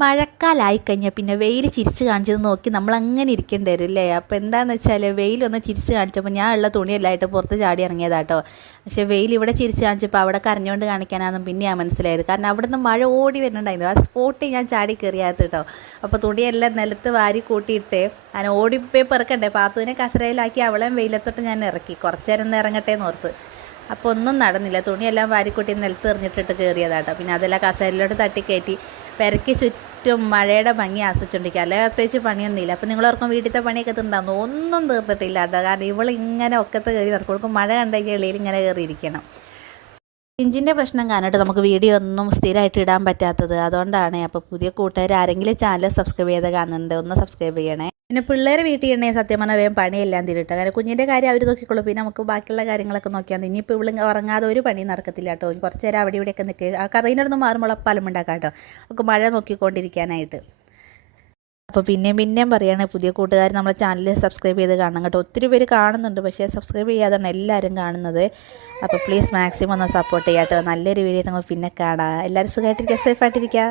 മഴക്കാലമായി കഴിഞ്ഞാൽ പിന്നെ വെയിൽ ചിരിച്ച് കാണിച്ചത് നോക്കി നമ്മളങ്ങനെ ഇരിക്കേണ്ടി വരും അല്ലേ. അപ്പോൾ എന്താണെന്ന് വെച്ചാൽ വെയിലൊന്ന് ചിരിച്ച് കാണിച്ചപ്പോൾ ഞാൻ ഉള്ള തുണിയെല്ലാമായിട്ട് പുറത്ത് ചാടി ഇറങ്ങിയതാട്ടോ. പക്ഷേ വെയിൽ ഇവിടെ ചിരിച്ച് കാണിച്ചപ്പോൾ അവിടെ കരഞ്ഞുകൊണ്ട് കാണിക്കാനാണെന്നും പിന്നെയാണ് മനസ്സിലായത്. കാരണം അവിടെ നിന്ന് മഴ ഓടി വരുന്നുണ്ടായിരുന്നു. ആ സ്പോട്ടിൽ ഞാൻ ചാടി കയറിയാത്ത കേട്ടോ. അപ്പോൾ തുണിയെല്ലാം നിലത്ത് വാരി കൂട്ടിയിട്ട് ഞാൻ ഓടിപ്പോയി പെറുക്കണ്ടേ. പാത്തുവിനെ കസരയിലാക്കി അവളെയും വെയിലത്തോട്ട് ഞാൻ ഇറക്കി. കുറച്ച് നേരം ഒന്ന് ഇറങ്ങട്ടെ എന്ന് ഓർത്ത്. അപ്പോൾ ഒന്നും നടന്നില്ല. തുണിയെല്ലാം വാരിക്കൂട്ടി നിലത്ത് എറിഞ്ഞിട്ടിട്ട് കയറിയതാട്ടോ. പിന്നെ അതെല്ലാം കസേരയിലോട്ട് തട്ടിക്കയറ്റി പെരക്കി ചുറ്റും മഴയുടെ ഭംഗി ആസ്വദിച്ചുകൊണ്ടിരിക്കുക. അല്ലെ പ്രത്യേകിച്ച് പണിയൊന്നുമില്ല. അപ്പോൾ നിങ്ങളോർക്കും വീട്ടിലത്തെ പണിയൊക്കെ തീർന്നാന്നു. ഒന്നും തീർത്തിട്ടില്ല കേട്ടോ. കാരണം ഇവളിങ്ങനെ ഒക്കത്ത് കയറി നടക്കും. മഴ കണ്ടെങ്കിൽ എളിയിൽ ഇങ്ങനെ കയറിയിരിക്കണം. ഇഞ്ചിൻ്റെ പ്രശ്നം കാണിട്ട് നമുക്ക് വീഡിയോ ഒന്നും സ്ഥിരമായിട്ട് ഇടാൻ പറ്റാത്തത് അതുകൊണ്ടാണ്. അപ്പോൾ പുതിയ കൂട്ടുകാർ ആരെങ്കിലും ചാനൽ സബ്സ്ക്രൈബ് ചെയ്ത് കാണുന്നുണ്ട്, ഒന്ന് സബ്സ്ക്രൈബ് ചെയ്യണേ. പിന്നെ പിള്ളേർ വീട്ടിൽ ഉണ്ടെങ്കിൽ സത്യം പറഞ്ഞാൽ വേഗം പണിയെല്ലാം തീരട്ടോ. കാരണം കുഞ്ഞിൻ്റെ കാര്യം അവർ നോക്കിക്കോളൂ. പിന്നെ നമുക്ക് ബാക്കിയുള്ള കാര്യങ്ങളൊക്കെ നോക്കിയാൽ ഇനിയിപ്പോൾ ഇവിടെ ഉറങ്ങാതെ ഒരു പണി നടക്കത്തില്ല കേട്ടോ. കുറച്ച് നേരം അവിടെ ഇവിടെയൊക്കെ നിൽക്കുക. ആ കഥയിനൊന്നും മാറുമ്പോൾ അപ്പാലും ഉണ്ടാക്കാം കേട്ടോ. നമുക്ക് മഴ നോക്കിക്കൊണ്ടിരിക്കാനായിട്ട്. അപ്പോൾ പിന്നെയും പറയുകയാണ്, പുതിയ കൂട്ടുകാർ നമ്മളെ ചാനൽ സബ്സ്ക്രൈബ് ചെയ്ത് കാണണം കേട്ടോ. ഒത്തിരി പേര് കാണുന്നുണ്ട്, പക്ഷേ സബ്സ്ക്രൈബ് ചെയ്യാതാണ് എല്ലാവരും കാണുന്നത്. അപ്പോൾ പ്ലീസ് മാക്സിമം ഒന്ന് സപ്പോർട്ട് ചെയ്യാം കേട്ടോ. നല്ലൊരു വീഡിയോ നമ്മൾ പിന്നെ കാണാം. എല്ലാവരും സുഖമായിട്ടിരിക്കുക, സേഫായിട്ടിരിക്കുക.